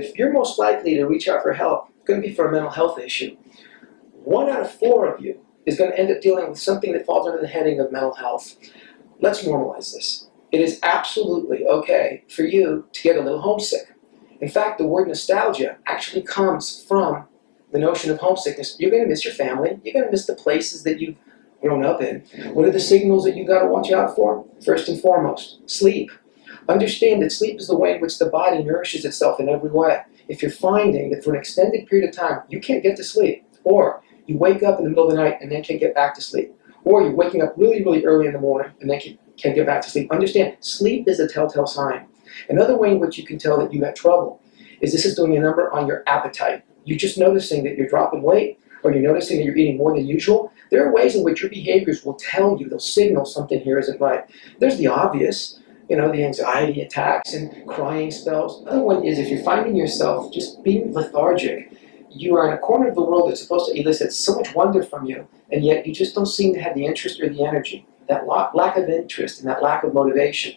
if you're most likely to reach out for help, it's going to be for a mental health issue. 1 out of 4 of you is going to end up dealing with something that falls under the heading of mental health. Let's normalize this. It is absolutely okay for you to get a little homesick. In fact, the word nostalgia actually comes from the notion of homesickness. You're going to miss your family. You're going to miss the places that you've grown up in. What are the signals that you got to watch out for? First and foremost, sleep. Understand that sleep is the way in which the body nourishes itself in every way. If you're finding that for an extended period of time you can't get to sleep, or you wake up in the middle of the night and then can't get back to sleep, or you're waking up really, really early in the morning and then can't get back to sleep, understand sleep is a telltale sign. Another way in which you can tell that you had trouble is this is doing a number on your appetite. You're just noticing that you're dropping weight, or you're noticing that you're eating more than usual. There are ways in which your behaviors will tell you, they'll signal something here isn't right. There's the obvious, the anxiety attacks and crying spells. Another one is if you're finding yourself just being lethargic, you are in a corner of the world that's supposed to elicit so much wonder from you, and yet you just don't seem to have the interest or the energy. That lack of interest and that lack of motivation.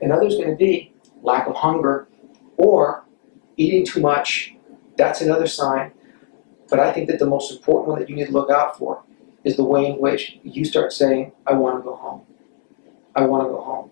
Another's going to be lack of hunger or eating too much. That's another sign. But I think that the most important one that you need to look out for is the way in which you start saying, I want to go home. I want to go home.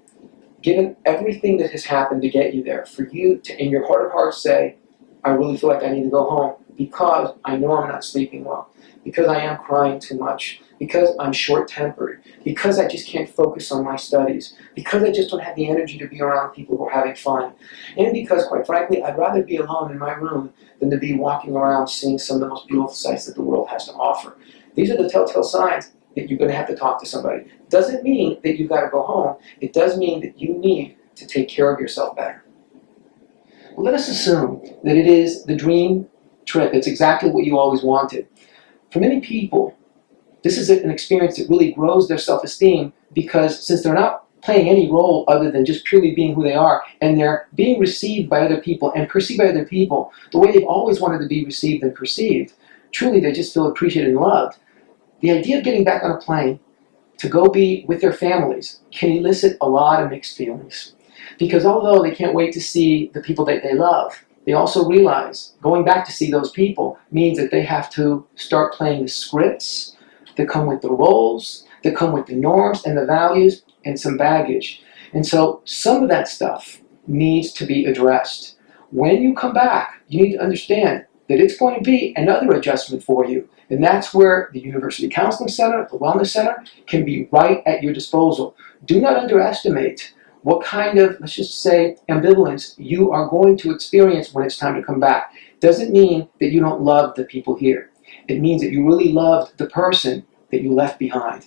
Given everything that has happened to get you there, for you to, in your heart of hearts, say, I really feel like I need to go home because I know I'm not sleeping well, because I am crying too much, because I'm short-tempered, because I just can't focus on my studies, because I just don't have the energy to be around people who are having fun, and because, quite frankly, I'd rather be alone in my room than to be walking around seeing some of the most beautiful sights that the world has to offer. These are the telltale signs that you're going to have to talk to somebody. Doesn't mean that you've got to go home. It does mean that you need to take care of yourself better. Well, let us assume that it is the dream trip. It's exactly what you always wanted. For many people, this is an experience that really grows their self-esteem because since they're not playing any role other than just purely being who they are, and they're being received by other people and perceived by other people the way they've always wanted to be received and perceived, truly they just feel appreciated and loved. The idea of getting back on a plane to go be with their families can elicit a lot of mixed feelings. Because although they can't wait to see the people that they love, they also realize going back to see those people means that they have to start playing the scripts that come with the roles, that come with the norms and the values and some baggage. And so some of that stuff needs to be addressed. When you come back, you need to understand that it's going to be another adjustment for you. And that's where the University Counseling Center, the Wellness Center, can be right at your disposal. Do not underestimate what kind of, let's just say, ambivalence you are going to experience when it's time to come back. Doesn't mean that you don't love the people here. It means that you really loved the person that you left behind.